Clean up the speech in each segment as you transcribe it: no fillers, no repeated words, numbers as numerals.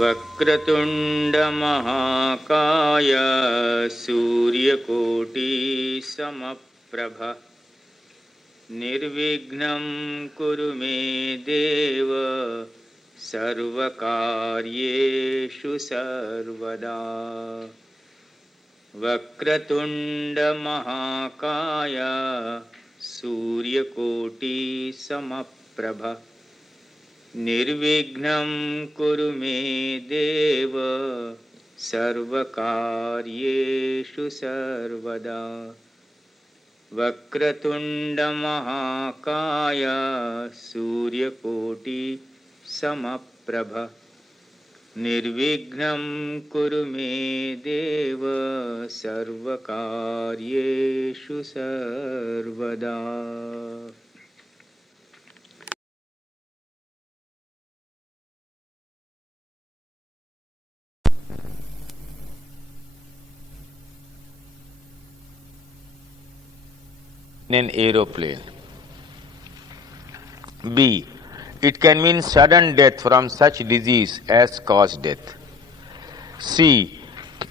वक्रतुंड महाकाय सूर्यकोटि समप्रभ निर्विघ्नं कुरु मे देव सर्वकार्येषु सर्वदा। वक्रतुंड महाकाय सूर्यकोटि समप्रभ निर्विघ्नं कुरु मे देव सर्वकार्येषु सर्वदा। वक्रतुंड महाकाय सूर्यकोटि समप्रभ निर्विघ्नं कुरु मे देव सर्वकार्येषु सर्वदा। An aeroplane. B. It can mean sudden death from such disease as caused death. C.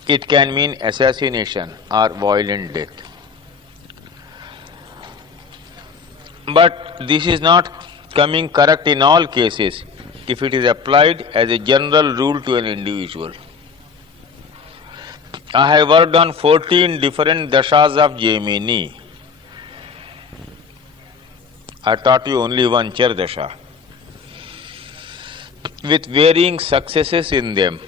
It can mean assassination or violent death. But this is not coming correct in all cases if it is applied as a general rule to an individual. I have worked on 14 different dashas of Jaimini. I taught you only one Char Dasha, with varying successes in them,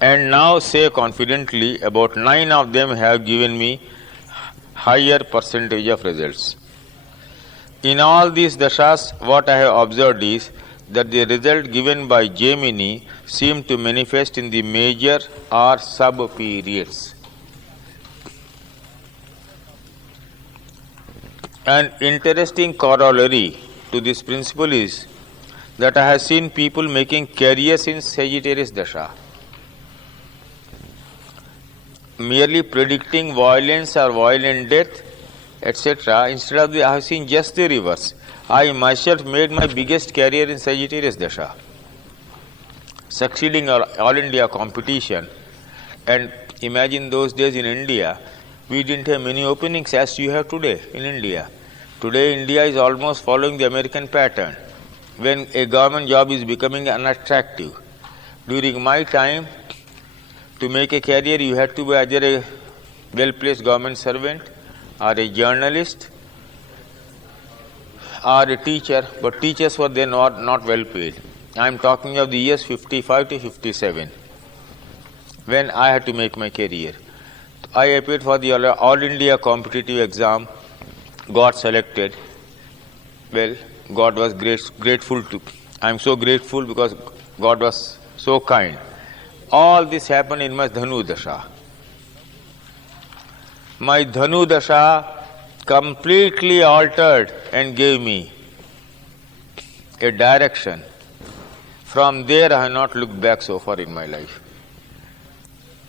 and now say confidently about 9 of them have given me higher percentage of results. In all these Dashas, what I have observed is that the result given by Jaimini seemed to manifest in the major or sub-periods. An interesting corollary to this principle is that I have seen people making careers in Sagittarius Dasha, merely predicting violence or violent death, etc. Instead of I have seen just the reverse. I myself made my biggest career in Sagittarius Dasha, succeeding all India competition. And imagine those days in India, we didn't have many openings as you have today in India. Today, India is almost following the American pattern, when a government job is becoming unattractive. During my time, to make a career, you had to be either a well-placed government servant, or a journalist, or a teacher, but teachers were then not well paid. I am talking of the years 55 to 57, when I had to make my career. I appeared for the All India competitive exam, got selected. Well, God was grateful to. I am so grateful because God was so kind. All this happened in my Dhanu Dasha. My Dhanu Dasha completely altered and gave me a direction. From there, I have not looked back so far in my life.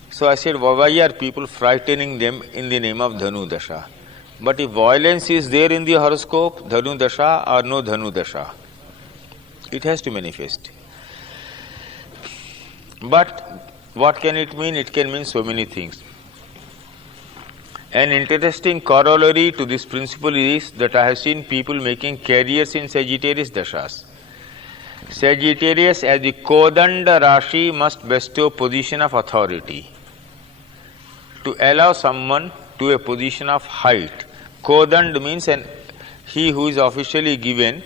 So I said, why are people frightening them in the name of Dhanu Dasha? But if violence is there in the horoscope, Dhanu Dasha or no Dhanu Dasha, it has to manifest. But what can it mean? It can mean so many things. An interesting corollary to this principle is that I have seen people making careers in Sagittarius Dashas. Sagittarius as the Kodanda Rashi must bestow position of authority to allow someone to a position of height. Kodand means he who is officially given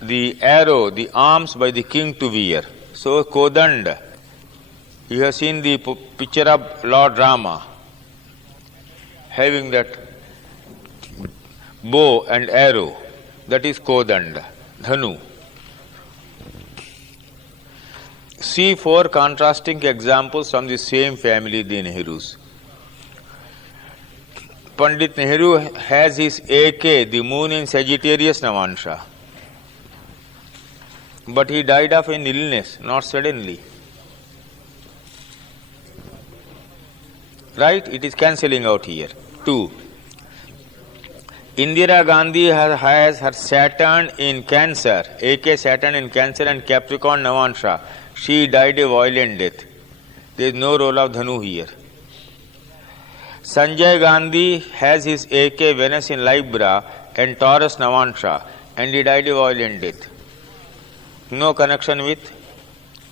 the arrow, the arms by the king to wear. So Kodand, you have seen the picture of Lord Rama having that bow and arrow, that is Kodand, Dhanu. See 4 contrasting examples from the same family, the Nehrus. Pandit Nehru has his AK, the moon in Sagittarius Navansha. But he died of an illness, not suddenly. Right? It is cancelling out here. 2. Indira Gandhi has her Saturn in Cancer, AK Saturn in Cancer and Capricorn Navansha. She died a violent death. There is no role of Dhanu here. Sanjay Gandhi has his AK Venus in Libra and Taurus Navansha and he died a violent death. No connection with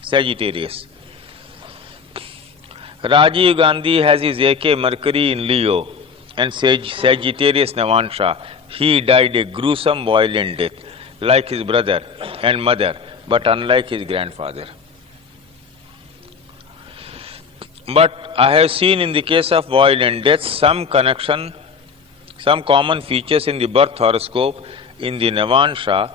Sagittarius. Rajiv Gandhi has his AK Mercury in Leo and Sagittarius Navansha. He died a gruesome violent death like his brother and mother but unlike his grandfather. But I have seen in the case of violent death some connection, some common features in the birth horoscope in the Navansha,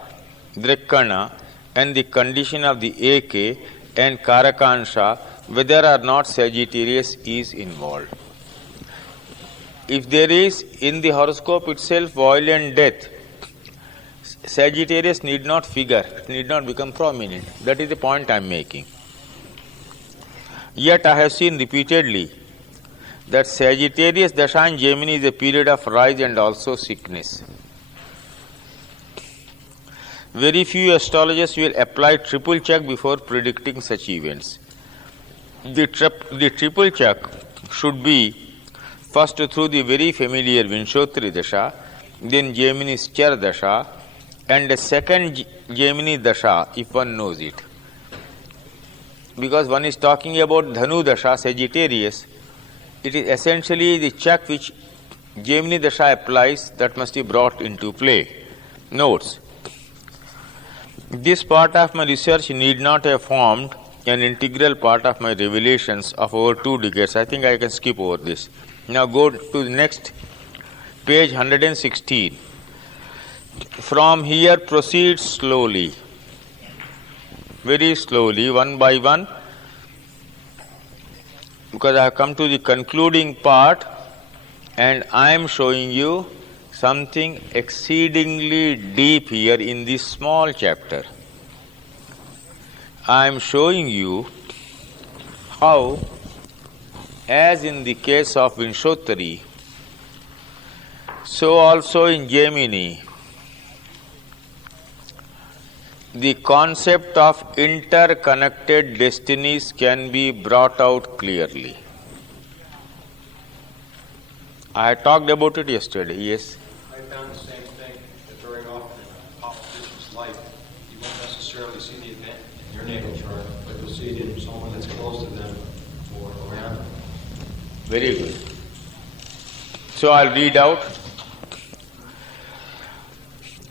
Drikana and the condition of the AK and Karakansha, whether or not Sagittarius is involved. If there is in the horoscope itself violent death, Sagittarius need not figure, need not become prominent. That is the point I am making. Yet I have seen repeatedly that Sagittarius Dasha and Gemini is a period of rise and also sickness. Very few astrologers will apply triple check before predicting such events. The triple check should be first through the very familiar Vinshotri Dasha, then Gemini's Char Dasha, and a second Gemini Dasha if one knows it. Because one is talking about Dhanu Dasha, Sagittarius, it is essentially the check which Gemini Dasha applies that must be brought into play. Notes. This part of my research need not have formed an integral part of my revelations of over 2 decades. I think I can skip over this. Now go to the next page 116. From here proceed slowly. Very slowly, one by one, because I have come to the concluding part and I am showing you something exceedingly deep here in this small chapter. I am showing you how, as in the case of Vinshotri, so also in Gemini, the concept of interconnected destinies can be brought out clearly. I talked about it yesterday, yes. I found the same thing, that very often in a politician's life, you won't necessarily see the event in your natal chart, but you'll see it in someone that's close to them or around them. Very good. So I'll read out.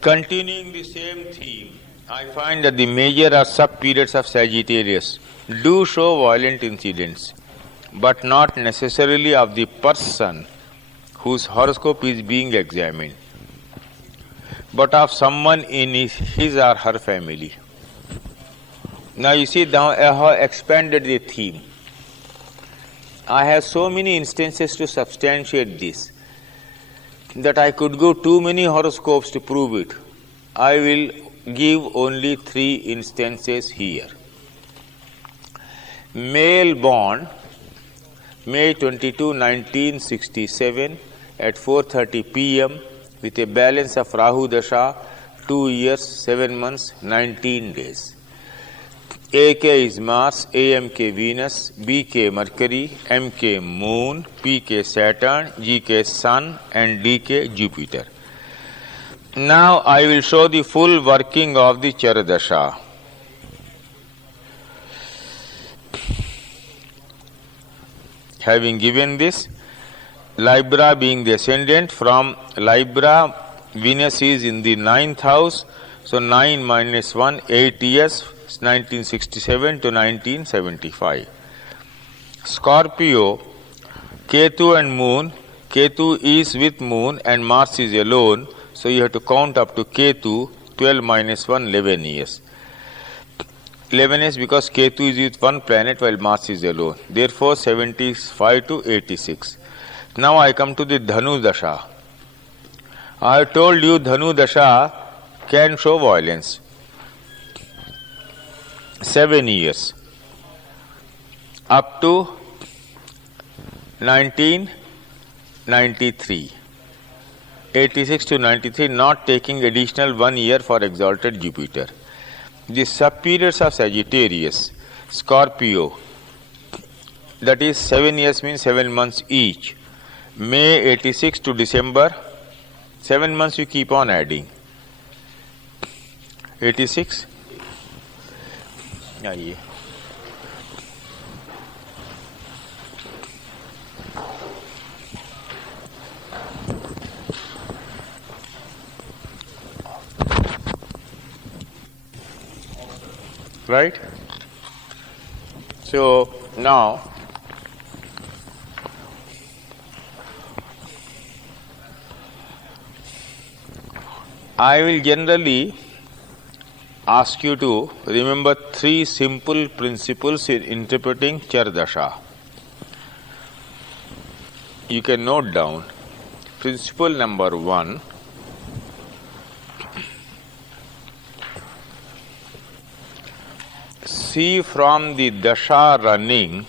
Continuing the same theme, I find that the major or sub-periods of Sagittarius do show violent incidents, but not necessarily of the person whose horoscope is being examined, but of someone in his or her family. Now you see, now I have expanded the theme. I have so many instances to substantiate this that I could go too many horoscopes to prove it. I will give only 3 instances here. Male born May 22, 1967 at 4:30 p.m. with a balance of Rahu Dasha 2 years, 7 months, 19 days. AK is Mars, AMK Venus, BK Mercury, MK Moon, PK Saturn, GK Sun and DK Jupiter. Now I will show the full working of the Char Dasha. Having given this, Libra being the ascendant, from Libra Venus is in the 9th house, so 9 minus 1, 8 years, 1967 to 1975. Scorpio, Ketu and Moon. Ketu is with Moon and Mars is alone, so you have to count up to Ketu, 12 minus 1, 11 years. 11 years because Ketu is with one planet while Mars is alone. Therefore 75 to 86. Now I come to the Dhanu Dasha. I have told you Dhanu Dasha can show violence. 7 years. Up to 1993. 86 to 93, not taking additional 1 year for exalted Jupiter. The sub-periods of Sagittarius, Scorpio, that is 7 years means 7 months each. May 86 to December, 7 months you keep on adding. 86. आइए. Right? So now I will generally ask you to remember 3 simple principles in interpreting Chardasha. You can note down. Principle number 1. See from the Dasha running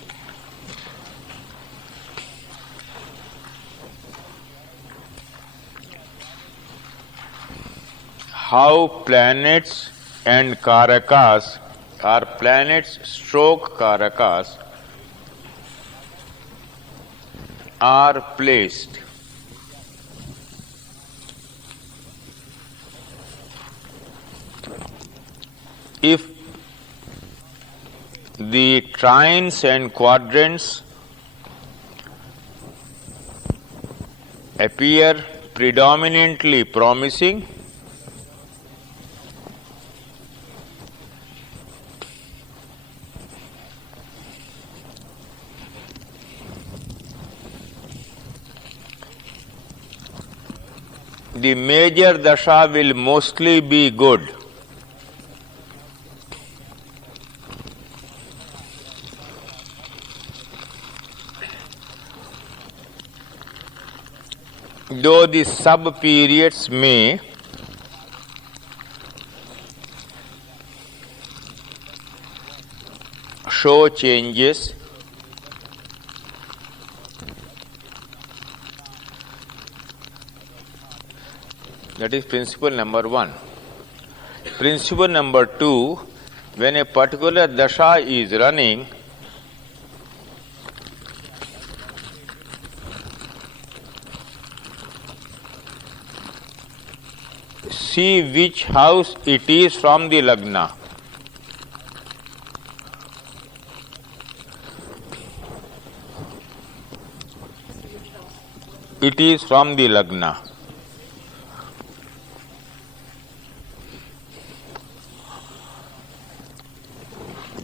how planets and Karakas or planets stroke Karakas are placed. If the trines and quadrants appear predominantly promising, the major dasha will mostly be good. Though the sub-periods may show changes, that is principle number 1. Principle number 2, when a particular dasha is running, see which house it is from the lagna. It is from the lagna.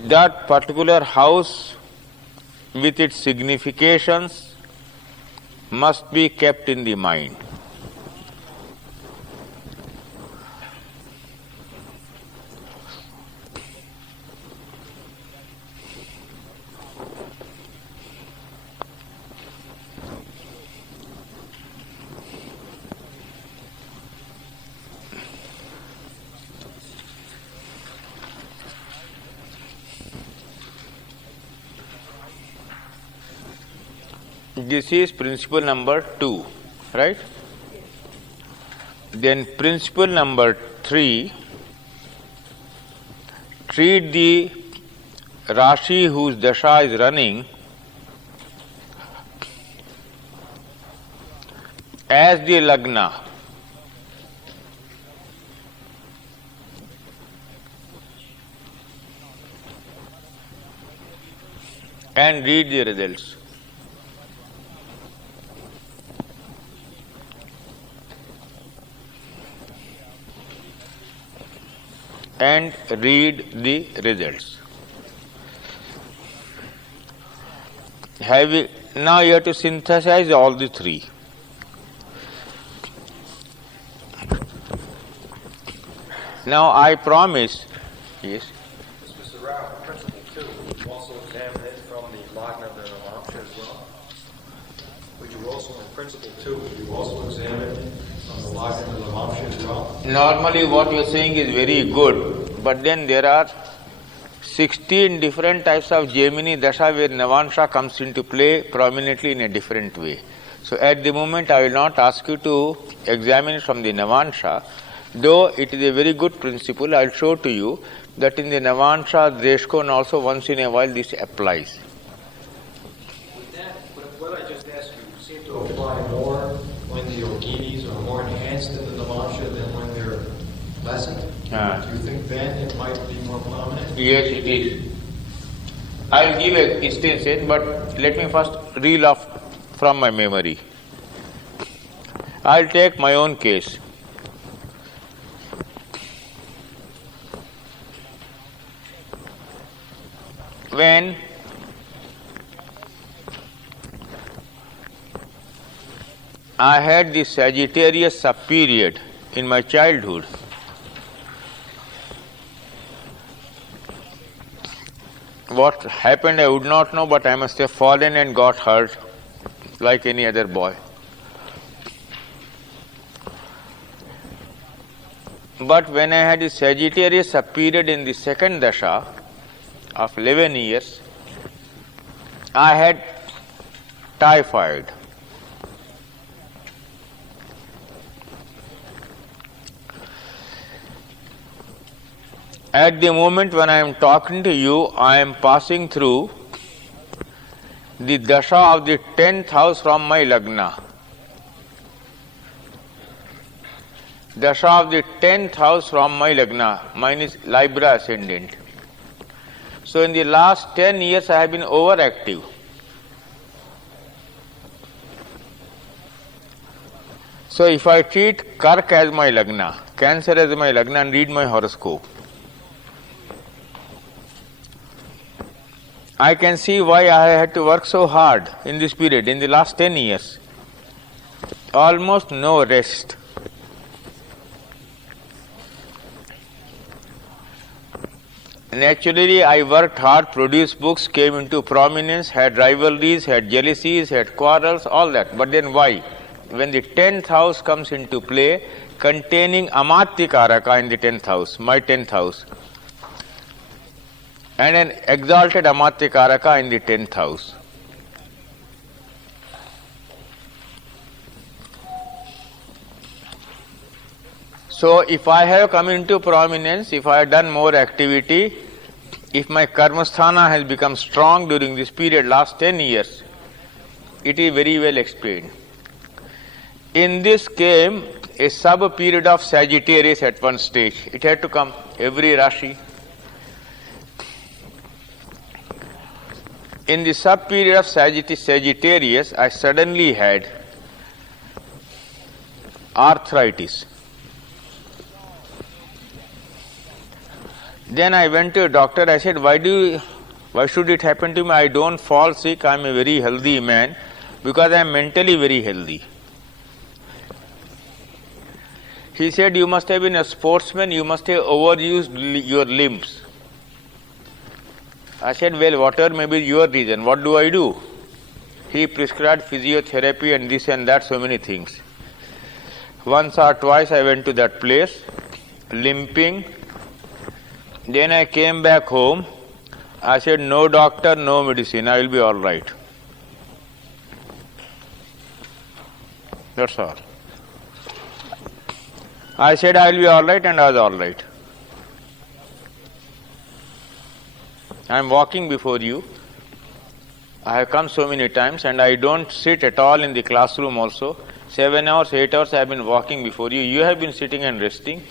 That particular house with its significations must be kept in the mind. This is principle number 2, right? Then principle number 3, treat the Rashi whose dasha is running as the lagna. And read the results. And read the results. Now you have to synthesize all the 3. Now I promise, yes. Mr. Rao, principle 2, would you also examine it from the Lagna of the Ramsha as well? Would you also, in principle 2, would you also examine it from the Lagna of the Ramsha as well? Normally what you are saying is very good, but then there are 16 different types of Gemini Dasha where Navansha comes into play prominently in a different way. So at the moment I will not ask you to examine it from the Navansha, though it is a very good principle. I will show to you that in the Navansha, Deshkon also once in a while this applies. With that, what I just asked you seem to apply more when the yoginis are more enhanced in the Navansha than when they're lessened. Do you think then it might be more prominent? Yes, it is. I will give an instance, but let me first reel off from my memory. I will take my own case. When I had the Sagittarius sub-period in my childhood, what happened I would not know, but I must have fallen and got hurt like any other boy. But when I had the Sagittarius sub-period in the second dasha of 11 years, I had typhoid. At the moment when I am talking to you, I am passing through the dasha of the 10th house from my lagna. Dasha of the 10th house from my lagna. Mine is Libra ascendant. So in the last 10 years I have been overactive. So if I treat Kark as my lagna, Cancer as my lagna, and read my horoscope, I can see why I had to work so hard in this period, in the last 10 years. Almost no rest. Naturally, I worked hard, produced books, came into prominence, had rivalries, had jealousies, had quarrels, all that. But then why? When the 10th house comes into play, containing Amatya Karaka in the 10th house, my 10th house, and an exalted Amatya Karaka in the 10th house. So if I have come into prominence, if I have done more activity, if my karmasthana has become strong during this period, last 10 years, it is very well explained. In this came a sub-period of Sagittarius at one stage. It had to come, every Rashi. In the sub-period of Sagittarius, I suddenly had arthritis. Then I went to a doctor. I said, why should it happen to me? I don't fall sick. I am a very healthy man because I am mentally very healthy. He said, you must have been a sportsman. You must have overused your limbs. I said, well, whatever may be your reason, what do I do? He prescribed physiotherapy and this and that, so many things. Once or twice I went to that place, limping. Then I came back home. I said, no doctor, no medicine, I will be all right. That's all. I said I will be all right, and I was all right. I am walking before you. I have come so many times, and I don't sit at all in the classroom also. 7 hours, 8 hours I have been walking before you. You have been sitting and resting.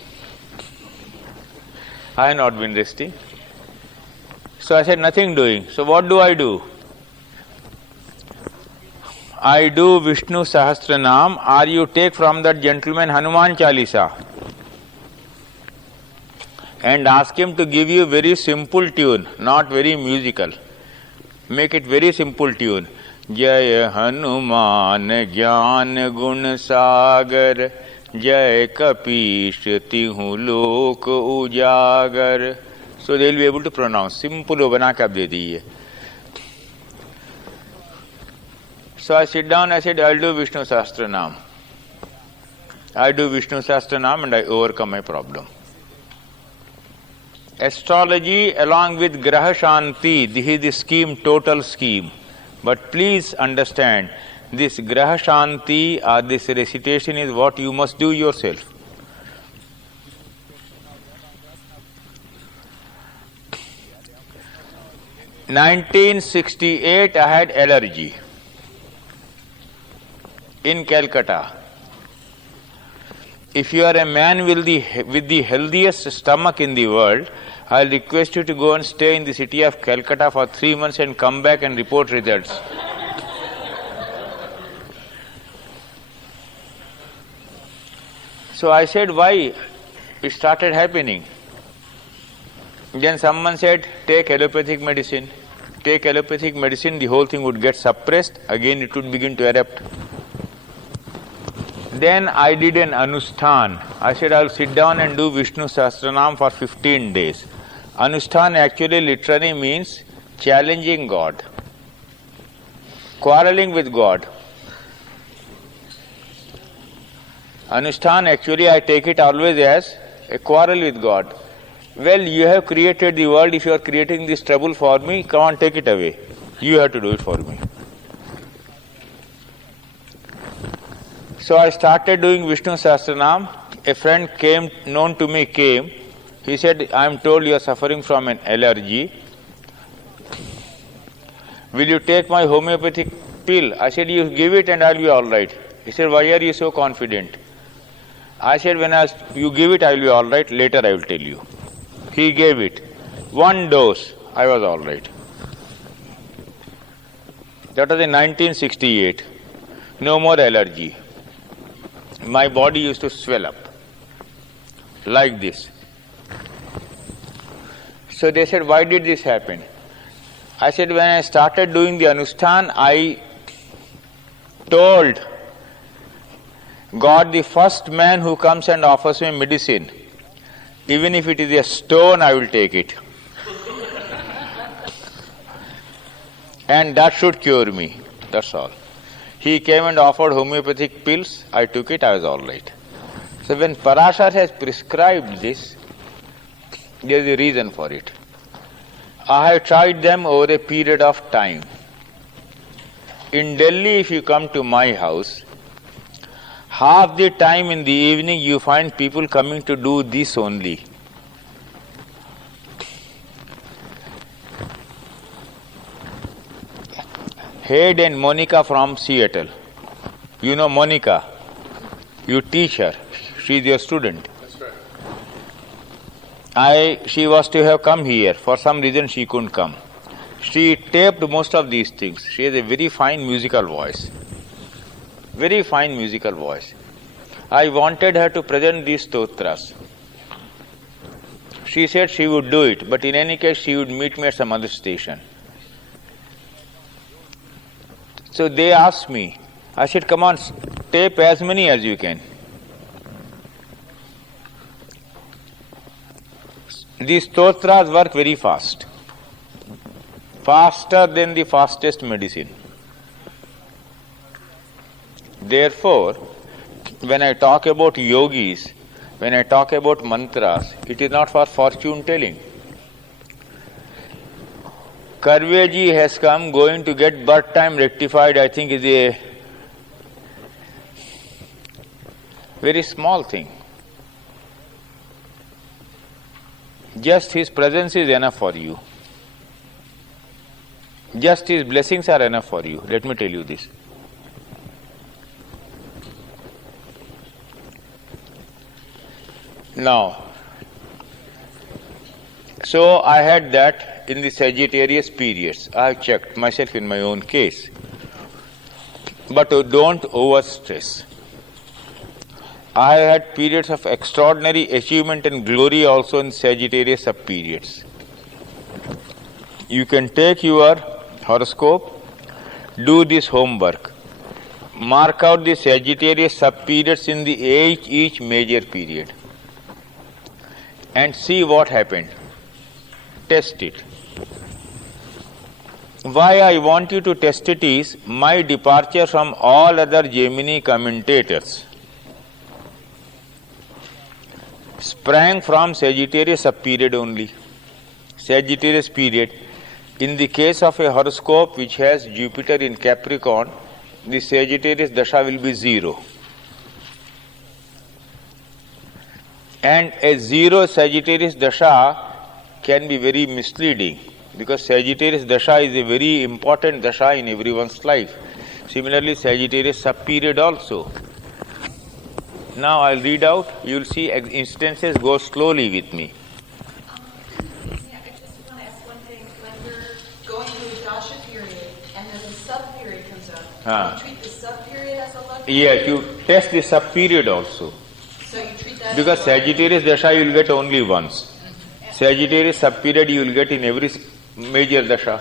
I have not been resting. So I said, nothing doing. So what do? I do Vishnu Sahasranam, or you take from that gentleman Hanuman Chalisa and ask him to give you very simple tune, not very musical. Make it very simple tune. Jai Hanuman Jnana Gun Sagar, Jai Kapish Tihu Lok Ujagar. So they will be able to pronounce. Simple ho bana ke aap de diye. So I sit down, I said, I will do Vishnu Sahasranam. I do Vishnu Sahasranam and I overcome my problem. Astrology along with Graha Shanti, this is the scheme, total scheme. But please understand, This Graha Shanti or this recitation is what you must do yourself. In 1968 I had allergy in Calcutta. If you are a man with the healthiest stomach in the world, I will request you to go and stay in the city of Calcutta for 3 months and come back and report results. So I said, why? It started happening. Then someone said, take allopathic medicine. Take allopathic medicine, the whole thing would get suppressed, again it would begin to erupt. Then I did an Anusthan. I said, I'll sit down and do Vishnu Sahasranam for 15 days. Anusthan actually literally means challenging God, quarreling with God. Anusthan actually I take it always as a quarrel with God. Well, you have created the world, if you are creating this trouble for me, come on, take it away. You have to do it for me. So I started doing Vishnu Sahasranam. A friend known to me came. He said, I am told you are suffering from an allergy. Will you take my homeopathic pill? I said, you give it and I will be all right. He said, why are you so confident? I said, when you give it, I will be all right. Later I will tell you. He gave it. 1 dose, I was all right. That was in 1968. No more allergy. My body used to swell up like this. So they said, why did this happen? I said, when I started doing the Anusthan, I told God, the first man who comes and offers me medicine, even if it is a stone, I will take it. And that should cure me. That's all. He came and offered homeopathic pills. I took it. I was all right. So when Parashar has prescribed this, there is a reason for it. I have tried them over a period of time. In Delhi, if you come to my house, half the time in the evening you find people coming to do this only. Head and Monica from Seattle. You know Monica. You teach her. She is your student. That's right. She was to have come here. For some reason she couldn't come. She taped most of these things. She has a very fine musical voice. Very fine musical voice. I wanted her to present these stotras. She said she would do it, but in any case she would meet me at some other station. So they asked me. I said, come on, tape as many as you can. These stotras work very fast. Faster than the fastest medicine. Therefore, when I talk about yogis, when I talk about mantras, it is not for fortune telling. Karveji has come, going to get birth time rectified, I think is a very small thing. Just his presence is enough for you. Just his blessings are enough for you. Let me tell you this. Now, so I had that in the Sagittarius periods. I have checked myself in my own case. But don't overstress. I have had periods of extraordinary achievement and glory also in Sagittarius sub-periods. You can take your horoscope, do this homework, mark out the Sagittarius sub-periods in the each major period and see what happened. Test it. Why I want you to test it is my departure from all other Gemini commentators sprang from Sagittarius sub-period only. Sagittarius period. In the case of a horoscope which has Jupiter in Capricorn, the Sagittarius Dasha will be 0. And a 0 Sagittarius Dasha can be very misleading, because Sagittarius Dasha is a very important Dasha in everyone's life. Similarly, Sagittarius sub-period also. Now I'll read out, you'll see instances, go slowly with me. Yeah, I just want to ask one thing. When we're going through a dasha period and then the sub-period comes up, do you treat the sub-period as a lagna? Yes, you test the sub-period also. So you treat that Because as Sagittarius Dasha you will get only once. Sagittarius sub-period you will get in every major Dasha.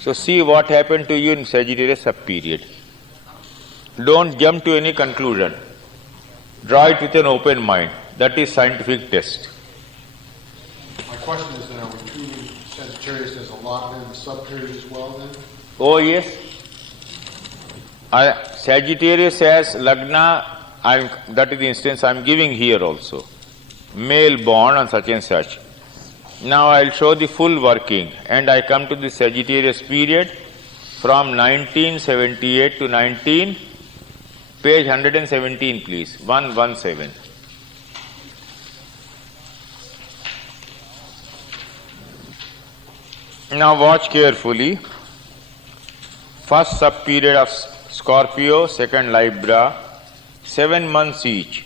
So see what happened to you in Sagittarius sub-period. Don't jump to any conclusion. Draw it with an open mind. That is scientific test. My question is then, are we treating Sagittarius as a lagna in the sub-period as well then? Oh yes. Sagittarius as Lagna, that is the instance I am giving here also. Male born on such and such. Now I will show the full working, and I come to the Sagittarius period from 1978 to page 117 please, 117. Now watch carefully. First sub-period of Scorpio, second Libra, 7 months each.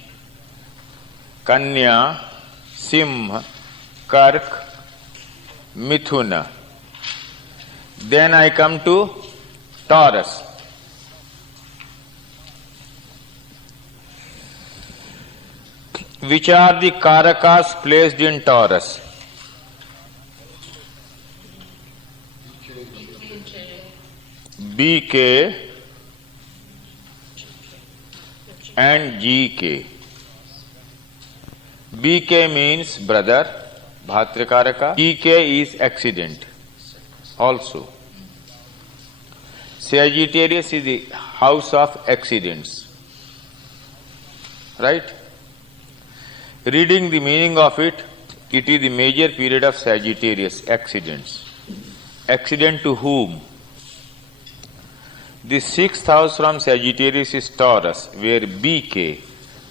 Kanya, Simha, Kark, Mithuna. Then I come to Taurus. Which are the Karakas placed in Taurus? BK and GK. BK means brother, Bhatrakaraka. GK is accident also. Sagittarius is the house of accidents. Right? Reading the meaning of it, it is the major period of Sagittarius, accidents. Accident to whom? The 6th house from Sagittarius is Taurus, where BK,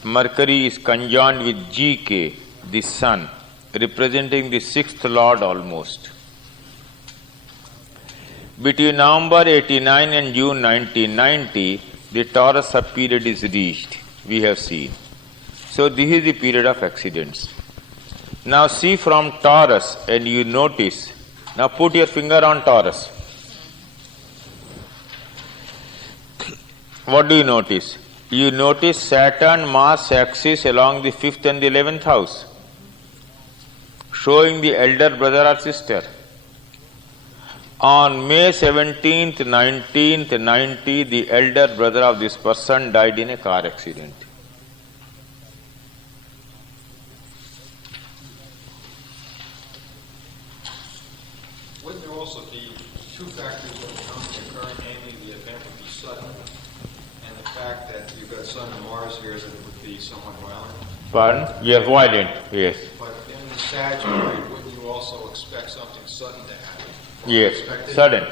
Mercury, is conjoined with GK, the Sun, representing the 6th Lord almost. Between November 89 and June 1990, the Taurus sub-period is reached, we have seen. So this is the period of accidents. Now see from Taurus and you notice, now put your finger on Taurus. What do you notice? You notice Saturn Mars axis along the 5th and the 11th house, showing the elder brother or sister. On May 17th, 1990, the elder brother of this person died in a car accident. Wouldn't there also be two factors when it comes to occurring, namely the event would be sudden, and the fact that you've got Sun and Mars here, that it would be somewhat violent? Pardon? Yes, violent, yes. But in the Sag period, wouldn't you also expect something sudden to happen? Yes, Expected? sudden.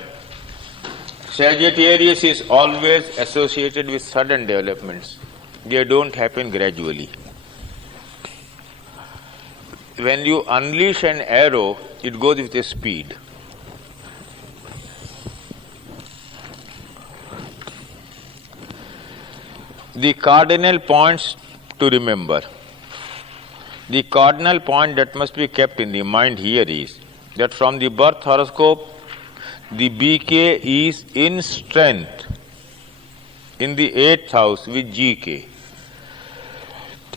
Sagittarius is always associated with sudden developments. They don't happen gradually. When you unleash an arrow, it goes with a speed. The cardinal points to remember. The cardinal point that must be kept in the mind here is that from the birth horoscope, the BK is in strength in the 8th house with GK.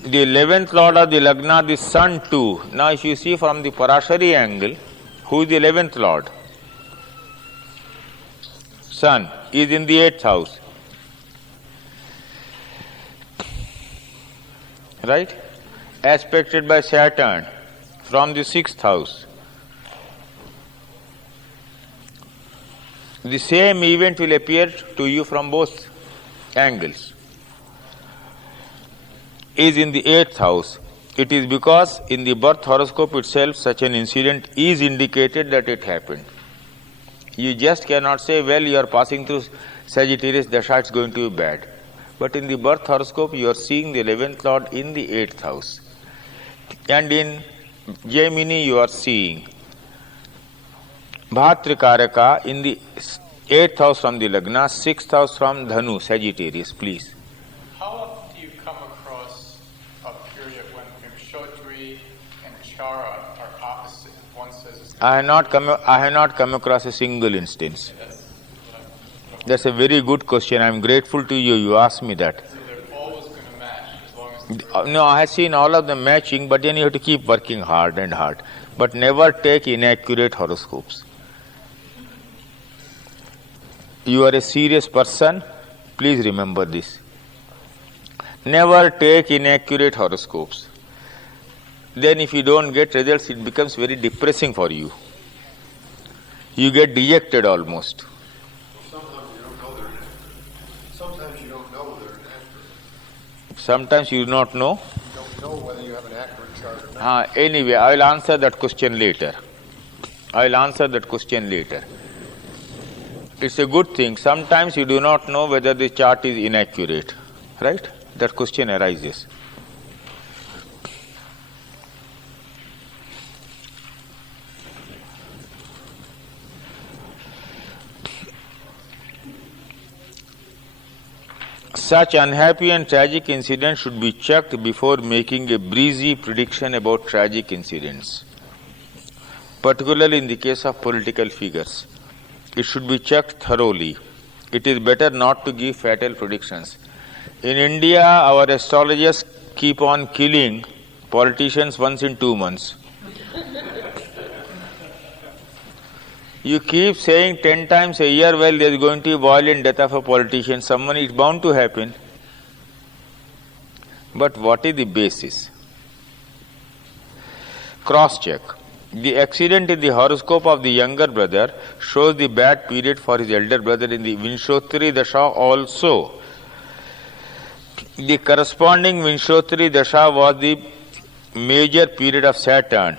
The 11th lord of the Lagna, the Sun too. Now if you see from the Parashari angle, who is the 11th lord? Sun is in the 8th house. Right? Aspected by Saturn from the 6th house. The same event will appear to you from both angles. Is in the 8th house. It is because in the birth horoscope itself such an incident is indicated that it happened. You just cannot say, well, you are passing through Sagittarius Dasha, it's going to be bad. But in the birth horoscope, you are seeing the 11th Lord in the 8th house. And in Gemini, you are seeing Bhatrakaraka in the 8th house from the Lagna, 6th house from Dhanu, Sagittarius, please. How often do you come across a period when Vimshottari and Chara are opposite? One says I have not come across a single instance. That's a very good question. I am grateful to you. You asked me that. So they're always going to match as long as No, I have seen all of them matching, but then you have to keep working hard and hard. But never take inaccurate horoscopes. You are a serious person, please remember this. Never take inaccurate horoscopes. Then if you don't get results, it becomes very depressing for you. You get dejected almost. Sometimes you don't know they're an accurate. Sometimes you do not know. You don't know whether you have an accurate chart or not. Anyway, I will answer that question later. It's a good thing. Sometimes you do not know whether the chart is inaccurate. Right? That question arises. Such unhappy and tragic incidents should be checked before making a breezy prediction about tragic incidents, particularly in the case of political figures. It should be checked thoroughly. It is better not to give fatal predictions. In India, our astrologers keep on killing politicians once in 2 months. You keep saying 10 times a year, well, there is going to be violent death of a politician, someone is bound to happen. But what is the basis? Cross-check. The accident in the horoscope of the younger brother shows the bad period for his elder brother in the Vinshottari Dasha also. The corresponding Vinshottari Dasha was the major period of Saturn,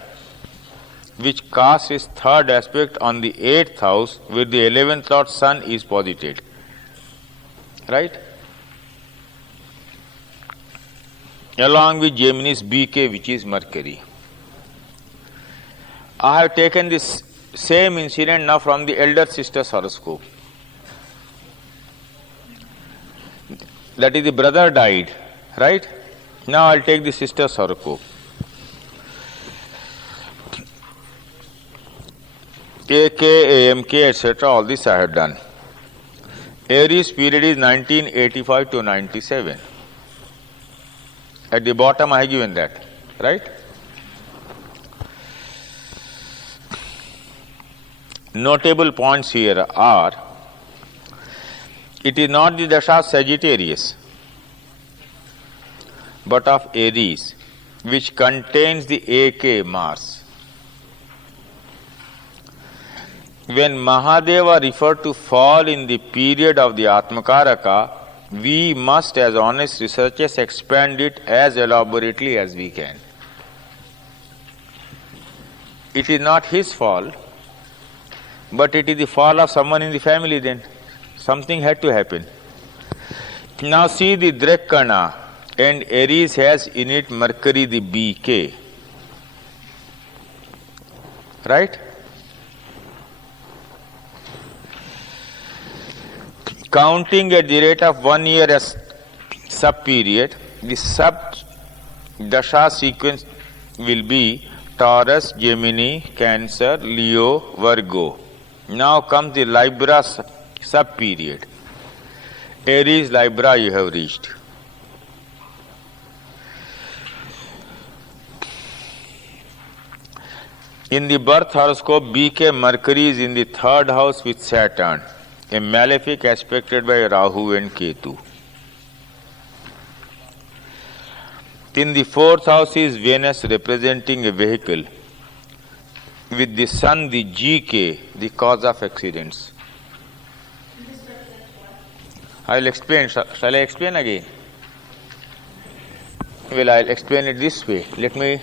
which casts his third aspect on the 8th house, where the 11th Lord Sun is posited. Right? Along with Gemini's BK, which is Mercury. I have taken this same incident now from the elder sister's horoscope. That is, the brother died. Right? Now I will take the sister's horoscope. AK, AMK, etc. All this I have done. Aries period is 1985 to 97. At the bottom I have given that. Right? Notable points here are, it is not the Dasha of Sagittarius, but of Aries, which contains the AK Mars. When Mahadeva referred to fall in the period of the Atmakaraka, we must, as honest researchers, expand it as elaborately as we can. It is not his fall, but it is the fall of someone in the family then. Something had to happen. Now see the Drekana, and Aries has in it Mercury, the BK. Right? Counting at the rate of 1 year as sub-period, the sub-dasha sequence will be Taurus, Gemini, Cancer, Leo, Virgo. Now comes the Libra sub-period. Aries, Libra you have reached. In the birth horoscope, BK Mercury is in the 3rd house with Saturn, a malefic aspected by Rahu and Ketu. In the 4th house is Venus representing a vehicle, with the Sun, the GK, the cause of accidents. I will explain. Shall I explain again? Well, I will explain it this way. Let me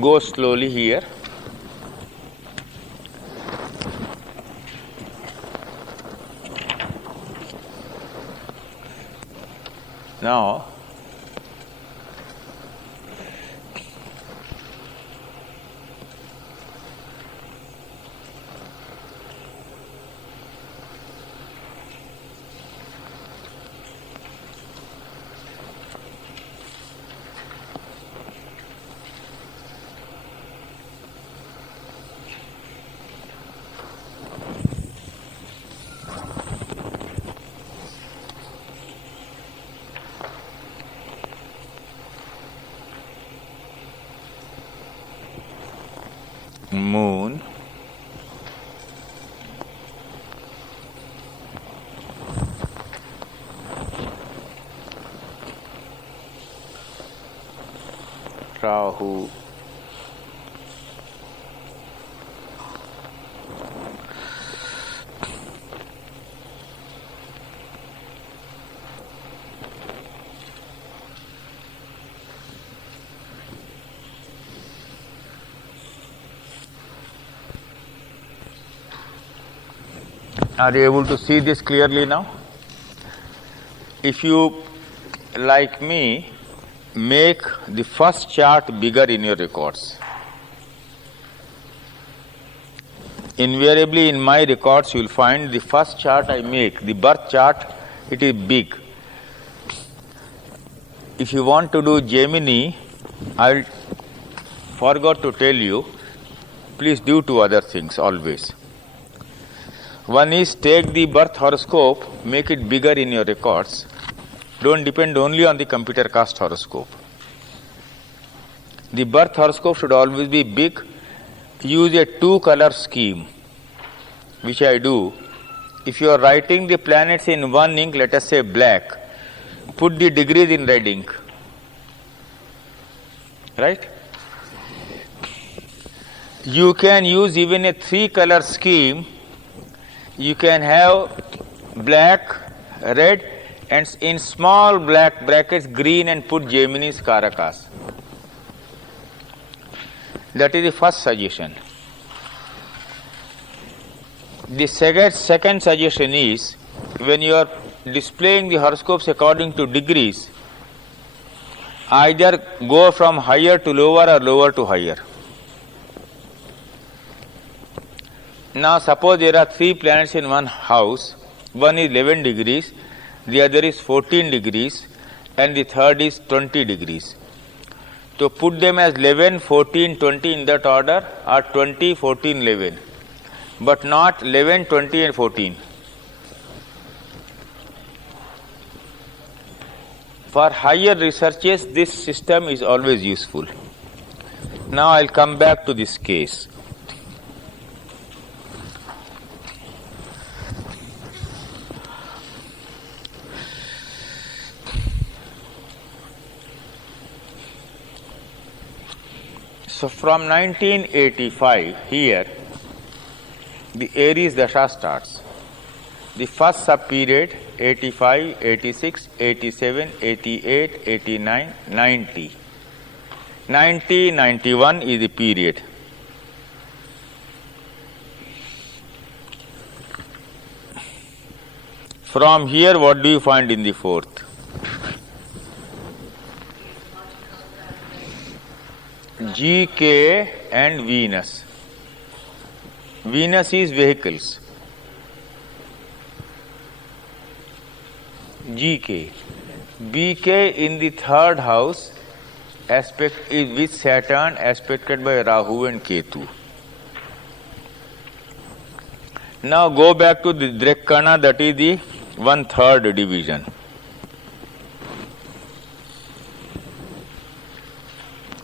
go slowly here. Now, Moon, Rahu, are you able to see this clearly now? If you, like me, make the first chart bigger in your records. Invariably in my records you will find the first chart I make, the birth chart, it is big. If you want to do Gemini, I forgot to tell you, please do two other things always. One is take the birth horoscope, make it bigger in your records. Don't depend only on the computer cast horoscope. The birth horoscope should always be big. Use a two-color scheme, which I do. If you are writing the planets in one ink, let us say black, put the degrees in red ink. Right? You can use even a three-color scheme. You can have black, red, and in small black brackets green, and put Gemini's Karakas. That is the first suggestion. The second suggestion is, when you are displaying the horoscopes according to degrees, either go from higher to lower or lower to higher. Now suppose there are three planets in one house, one is 11 degrees, the other is 14 degrees, and the third is 20 degrees. So put them as 11, 14, 20 in that order, or 20, 14, 11, but not 11, 20 and 14. For higher researches, this system is always useful. Now I will come back to this case. So from 1985 here, the Aries Dasha starts. The first sub-period 85, 86, 87, 88, 89, 90. 90, 91 is the period. From here, what do you find in the fourth? GK and Venus. Venus is vehicles. GK. BK in the third house aspect is with Saturn, aspected by Rahu and Ketu. Now go back to the Drekana, that is the 1/3 division.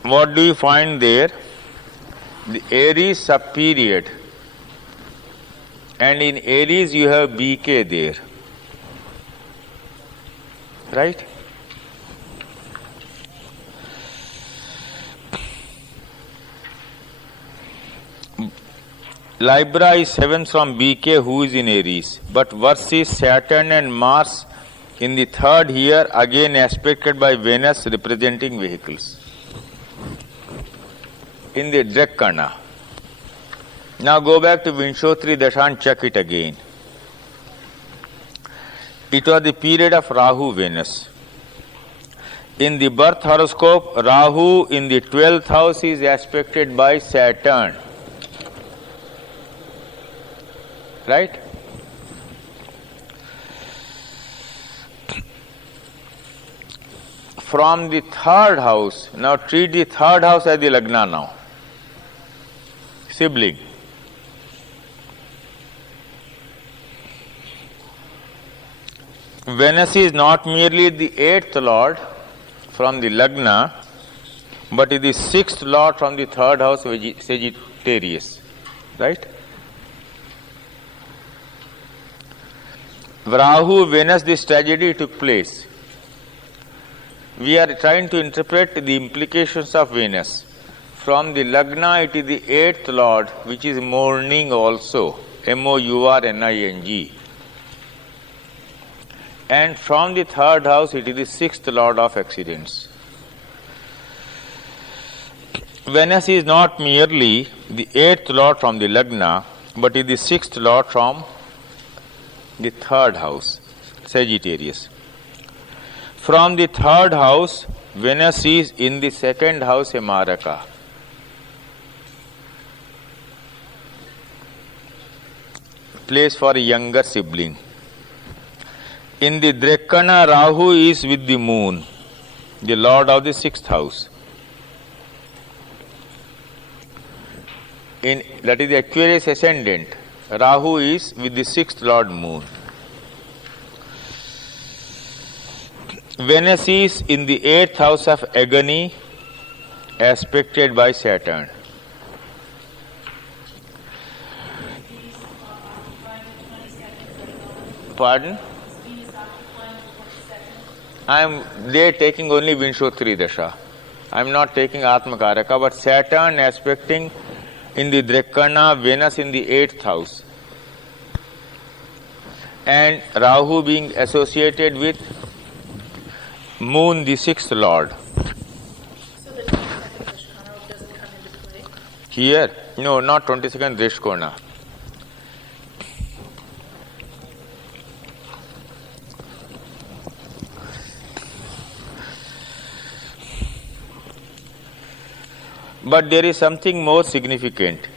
What do you find there? The Aries sub-period, and in Aries you have BK there, right? Libra is 7 from BK, who is in Aries, but versus Saturn and Mars in the third here, again aspected by Venus, representing vehicles in the Drekana. Now go back to Vinshotri Dasha and check it again. It was the period of Rahu Venus. In the birth horoscope, Rahu in the 12th house is aspected by Saturn. Right? From the 3rd house, now treat the 3rd house as the Lagna now. Sibling. Venus is not merely the 8th lord from the Lagna, but is the 6th lord from the 3rd house, Sagittarius. Right? Rahu, Venus, this tragedy took place. We are trying to interpret the implications of Venus. From the Lagna, it is the 8th lord, which is mourning also, Mourning. And from the 3rd house, it is the 6th lord of accidents. Venus is not merely the 8th lord from the Lagna, but is the 6th lord from the 3rd house, Sagittarius. From the 3rd house, Venus is in the 2nd house, Maraka. Place for a younger sibling. In the Drekana, Rahu is with the moon, the lord of the 6th house. That is the Aquarius ascendant. Rahu is with the 6th lord moon. Venus is in the 8th house of Agni, aspected by Saturn. Pardon? They are taking only Vinshotri Dasha. I am not taking Atmakaraka, but Saturn aspecting in the Drekana, Venus in the 8th house. And Rahu being associated with Moon, the 6th lord. So the 22nd Rishkona doesn't come into play? Here? No, not 22nd Rishkona. But there is something more significant.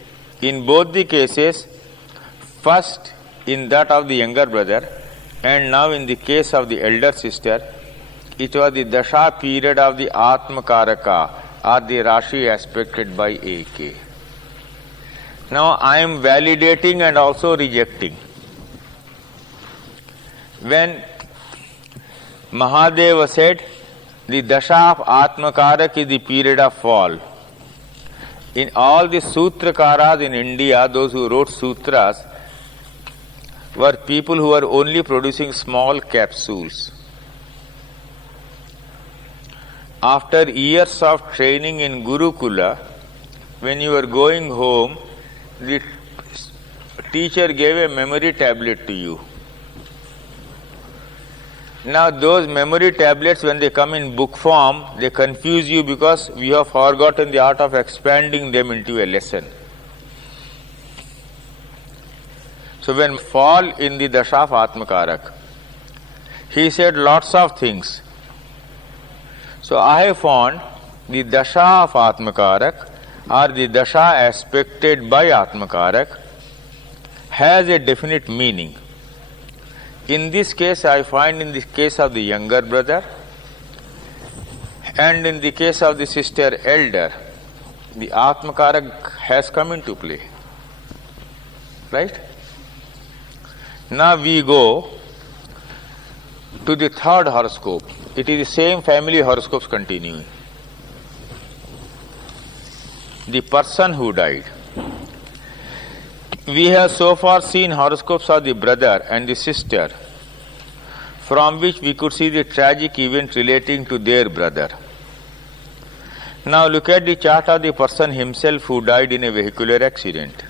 In both the cases, first in that of the younger brother, and now in the case of the elder sister, it was the Dasha period of the Atmakaraka or the Rashi aspected by AK. Now I am validating and also rejecting. When Mahadeva said the Dasha of Atmakarak is the period of fall, in all the Sutrakaras in India, those who wrote sutras were people who were only producing small capsules. After years of training in Gurukula, when you were going home, the teacher gave a memory tablet to you. Now those memory tablets, when they come in book form, they confuse you because we have forgotten the art of expanding them into a lesson. So when fall in the Dasha of Atmakarak, he said lots of things. So I have found the Dasha of Atmakarak or the Dasha aspected by Atmakarak has a definite meaning. In this case, I find in the case of the younger brother and in the case of the sister elder, the Atmakarak has come into play. Right? Now we go to the 3rd horoscope. It is the same family horoscopes continuing. The person who died. We have so far seen horoscopes of the brother and the sister, from which we could see the tragic event relating to their brother. Now look at the chart of the person himself who died in a vehicular accident.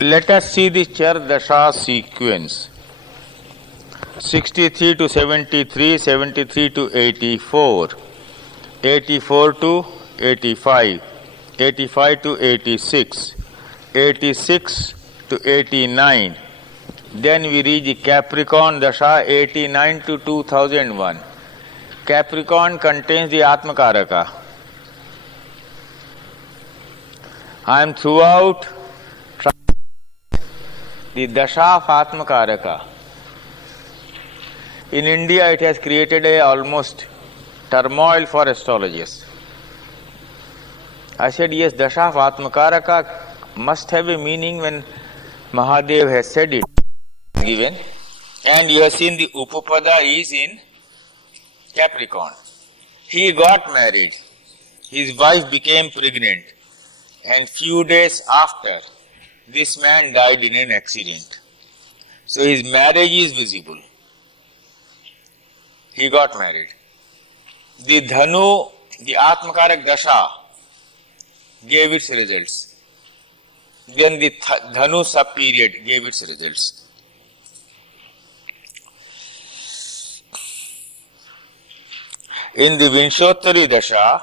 Let us see the Char Dasha sequence. 63 to 73, 73 to 84, 84 to 85, 85 to 86, 86 to 89. Then we reach the Capricorn Dasha, 89 to 2001. Capricorn contains the Atmakaraka. I am throughout the Dasha of Atmakaraka. In India, it has created a almost turmoil for astrologers. I said, yes, Dasha of Atmakaraka must have a meaning when Mahadev has said it. Given. And you have seen the Upapada is in Capricorn. He got married. His wife became pregnant. And few days after, this man died in an accident. So his marriage is visible. He got married. The Dhanu, the Atmakarak Dasha, gave its results. Then the Dhanu sub-period gave its results. In the Vinshottari Dasha,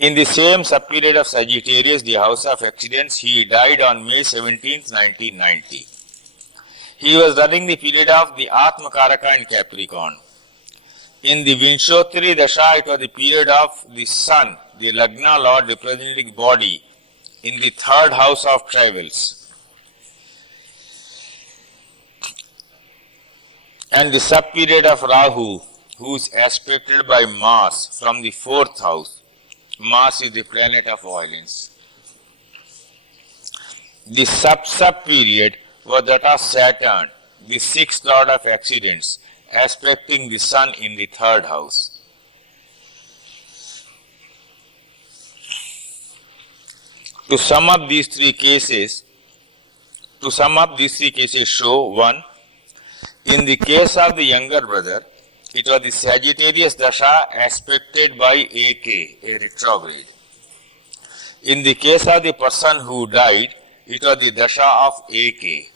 in the same sub-period of Sagittarius, the house of accidents, he died on May 17, 1990. He was running the period of the Atmakaraka in Capricorn. In the Vinshottari Dasha, it was the period of the Sun, the Lagna Lord representing body, in the third house of travels. And the sub-period of Rahu, who is aspected by Mars from the fourth house. Mars is the planet of violence. The sub-period was that of Saturn, the sixth lord of accidents, aspecting the Sun in the third house. To sum up these three cases show, 1, in the case of the younger brother, it was the Sagittarius Dasha aspected by AK, a retrograde. In the case of the person who died, it was the Dasha of AK.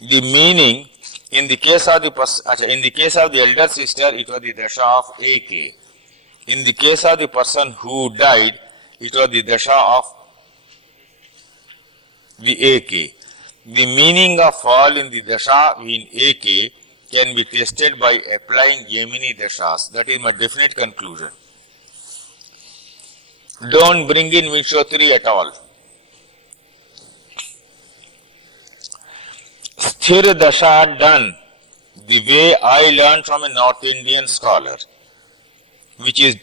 The meaning, in the case of the elder sister, it was the Dasha of AK. In the case of the person who died, it was the Dasha of the AK. The meaning of fall in the Dasha in AK can be tested by applying Gemini Dashas. That is my definite conclusion. Don't bring in Vinshottari at all. Sthira Dasha done the way I learned from a North Indian scholar, which is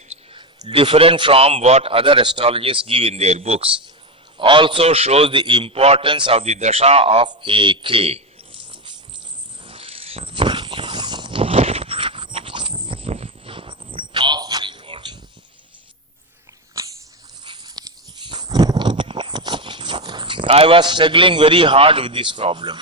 different from what other astrologers give in their books, also shows the importance of the Dasha of AK. I was struggling very hard with this problem.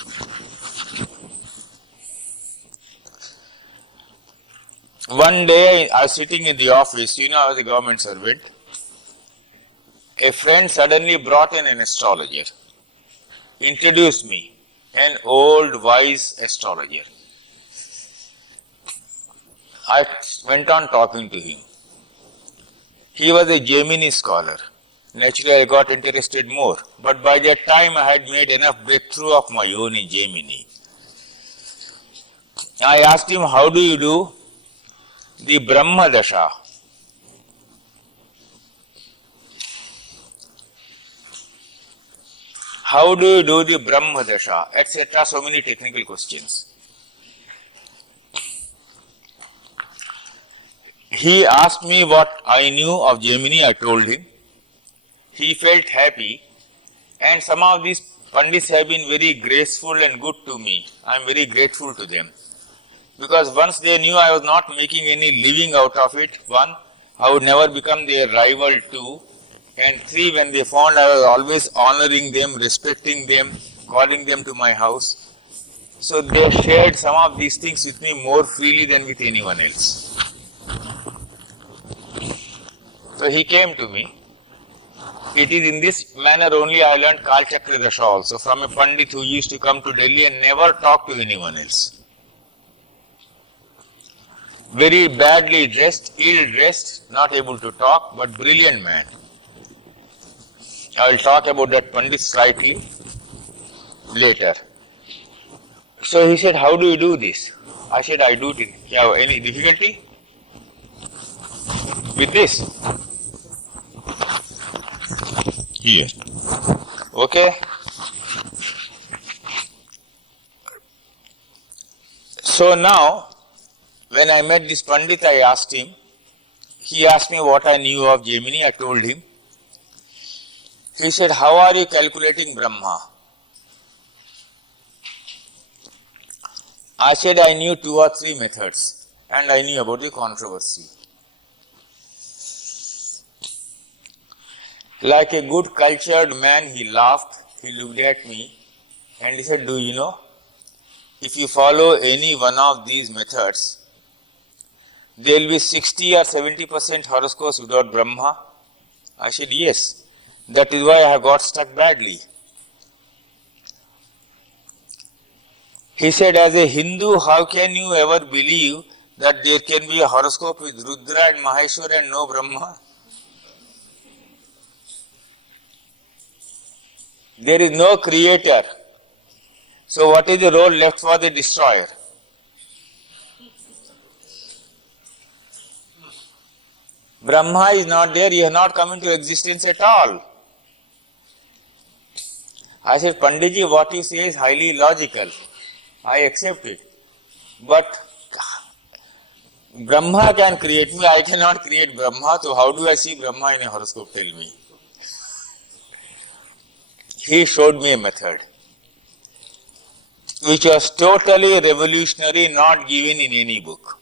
One day I was sitting in the office, I was a government servant. A friend suddenly brought in an astrologer, introduced me, an old wise astrologer. I went on talking to him. He was a Gemini scholar. Naturally, I got interested more. But by that time, I had made enough breakthrough of my own in Gemini. I asked him, how do you do the Brahma Dasha? How do you do the Brahma Dasha, etc. So many technical questions. He asked me what I knew of Gemini. I told him. He felt happy, and some of these Pandits have been very graceful and good to me. I am very grateful to them. Because once they knew I was not making any living out of it, 1, I would never become their rival, 2, and 3, when they found I was always honoring them, respecting them, calling them to my house. So they shared some of these things with me more freely than with anyone else. So he came to me. It is in this manner only I learned Kalchakra Dasha also, from a Pandit who used to come to Delhi and never talk to anyone else. very badly dressed, ill-dressed, not able to talk, but brilliant man. I will talk about that Pandit slightly later. So he said, how do you do this? I said, I do it. You have any difficulty with this? Here. Okay? So now, when I met this Pandit, I asked him. He asked me what I knew of Gemini. I told him. He said, how are you calculating Brahma? I said, I knew 2 or 3 methods and I knew about the controversy. Like a good cultured man, he laughed, he looked at me and he said, do you know, if you follow any one of these methods, there will be 60 or 70% horoscopes without Brahma? I said, yes. That is why I have got stuck badly. He said, as a Hindu, how can you ever believe that there can be a horoscope with Rudra and Maheshwar and no Brahma? There is no creator. So what is the role left for the destroyer? Brahma is not there, he has not come into existence at all. I said, Panditji, what you say is highly logical. I accept it. But Brahma can create me, I cannot create Brahma, so how do I see Brahma in a horoscope? Tell me. He showed me a method which was totally revolutionary, not given in any book.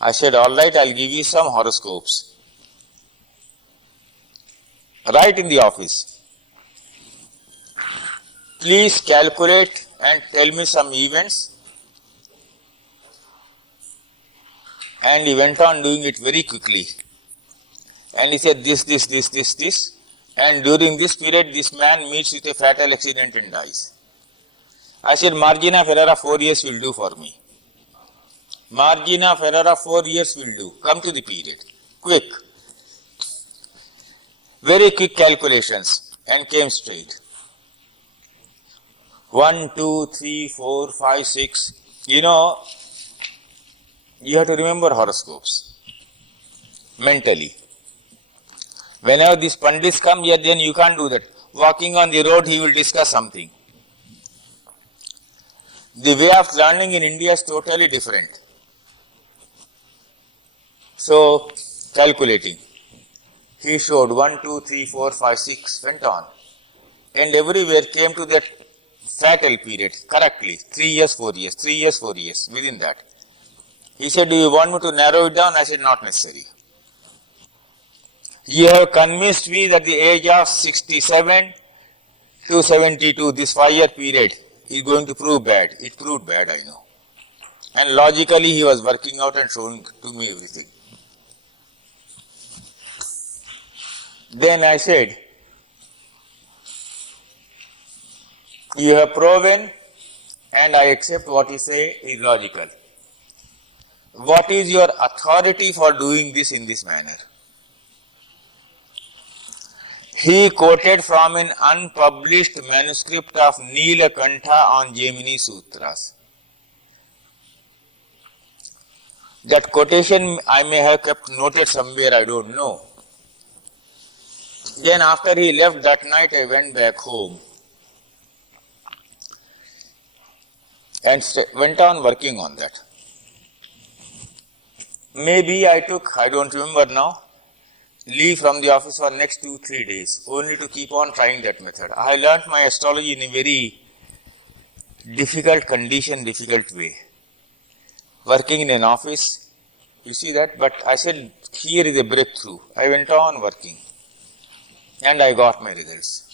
I said, all right, I'll give you some horoscopes. Right in the office. Please calculate and tell me some events. And he went on doing it very quickly. And he said, this. And during this period, this man meets with a fatal accident and dies. I said, Margina Ferrara 4 years will do for me. Margina Ferrara 4 years will do. Come to the period. Quick. Very quick calculations. And came straight. 1, 2, 3, 4, 5, 6. You know, you have to remember horoscopes. Mentally. Whenever these Pandits come here, then you can't do that. Walking on the road, he will discuss something. The way of learning in India is totally different. So, calculating. He showed 1, 2, 3, 4, 5, 6, went on. And everywhere came to that fatal period, correctly. 3 years, 4 years, 3 years, 4 years, within that. He said, do you want me to narrow it down? I said, not necessary. You have convinced me that the age of 67 to 72, this 5-year period, is going to prove bad. It proved bad, I know. And logically, he was working out and showing to me everything. Then I said, you have proven, and I accept what you say is logical. What is your authority for doing this in this manner? He quoted from an unpublished manuscript of Nilakantha on Gemini Sutras. That quotation I may have kept noted somewhere, I don't know. Then after he left that night, I went back home and went on working on that. Maybe I took, I don't remember now, leave from the office for next 2-3 days, only to keep on trying that method. I learnt my astrology in a very difficult condition, difficult way. Working in an office, you see that, but I said, here is a breakthrough. I went on working and I got my results.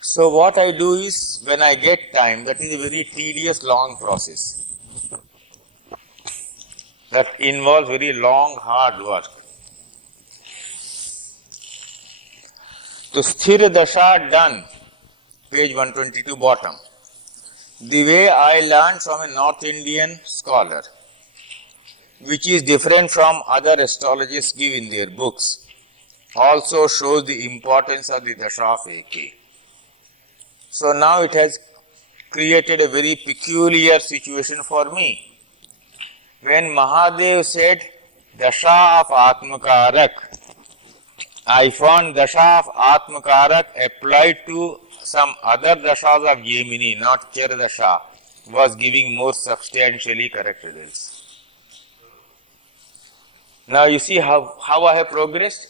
So what I do is, when I get time, that is a very tedious, long process. That involves very long, hard work. To Sthira Dasha done, page 122 bottom. The way I learned from a North Indian scholar, which is different from other astrologers give in their books, also shows the importance of the Dasha of AK. So now it has created a very peculiar situation for me. When Mahadev said Dasha of Atmakarak, I found Dasha of Atmakarak applied to some other Dashas of Gemini, not Char Dasha, was giving more substantially correct results. Now you see how I have progressed?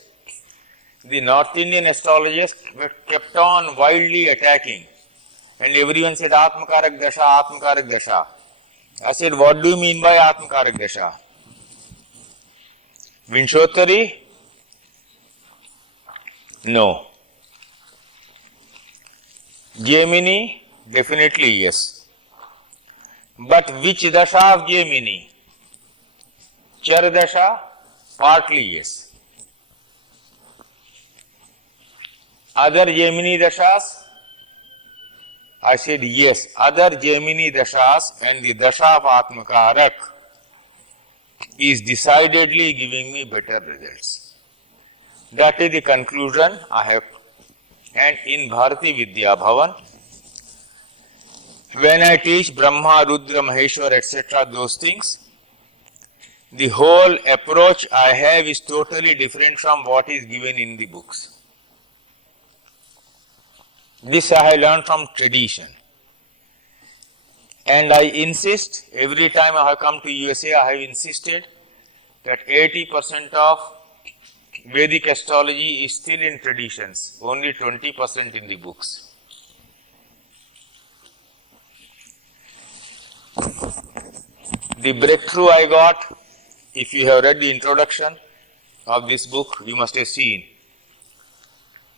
The North Indian astrologers kept on wildly attacking, and everyone said Atmakarak Dasha, Atmakarak Dasha. I said, what do you mean by Atmakarak Dasha? Vinshottari? No. Gemini? Definitely yes. But which Dasha of Gemini? Char Dasha? Partly yes. Other Gemini Dashas? I said yes. Other Gemini Dashas and the Dasha of Atmakarak is decidedly giving me better results. That is the conclusion I have. And in Bharati Vidya Bhavan, when I teach Brahma, Rudra, Maheshwar, etc., those things, the whole approach I have is totally different from what is given in the books. This I have learned from tradition. And I insist, every time I have come to USA, I have insisted that 80% of Vedic astrology is still in traditions, only 20% in the books. The breakthrough I got, if you have read the introduction of this book, you must have seen.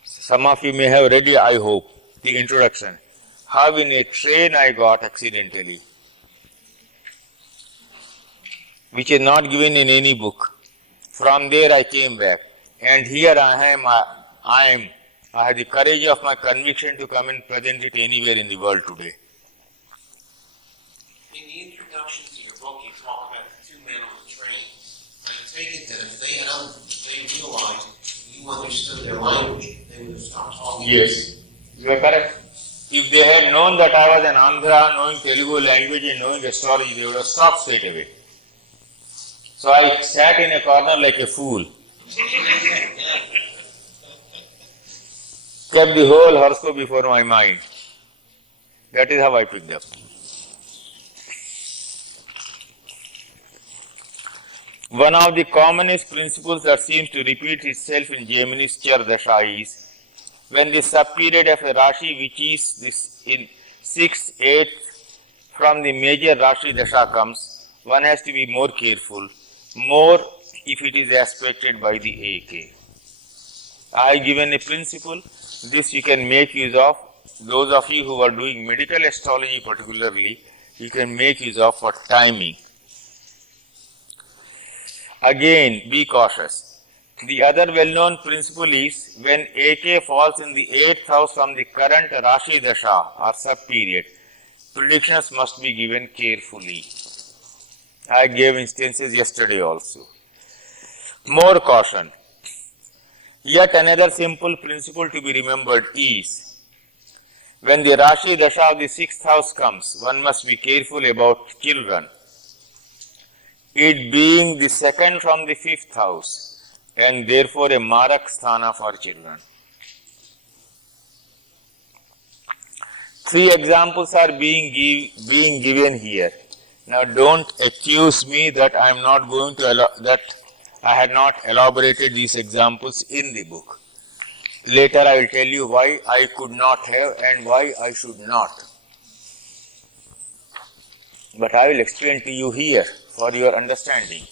Some of you may have read it, I hope, the introduction. How in a train I got accidentally, which is not given in any book. From there I came back, and here I have the courage of my conviction to come and present it anywhere in the world today. In the introduction to your book, you talk about the two men on the train. I take it that if they realized you understood their language, they would have stopped talking. Yes, you are correct. If they had known that I was an Andhra, knowing Telugu language and knowing astrology, they would have stopped straight away. So I sat in a corner like a fool. Kept the whole horoscope before my mind. That is how I picked up. One of the commonest principles that seems to repeat itself in Gemini's Char Dasha is when the subperiod of a Rashi, which is this in 6th, 8th from the major Rashi Dasha comes, one has to be more careful, more if it is aspected by the AK. I have given a principle, this you can make use of. Those of you who are doing medical astrology particularly, you can make use of for timing. Again, be cautious. The other well-known principle is when AK falls in the 8th house from the current Rashi Dasha or sub-period, predictions must be given carefully. I gave instances yesterday also. More caution. Yet another simple principle to be remembered is when the Rashi Dasha of the 6th house comes, one must be careful about children. It being the second from the 5th house, and therefore a Marak Sthana for children. 3 examples are being given here. Now don't accuse me that I am not going to that I had not elaborated these examples in the book. Later I will tell you why I could not have and why I should not. But I will explain to you here for your understanding.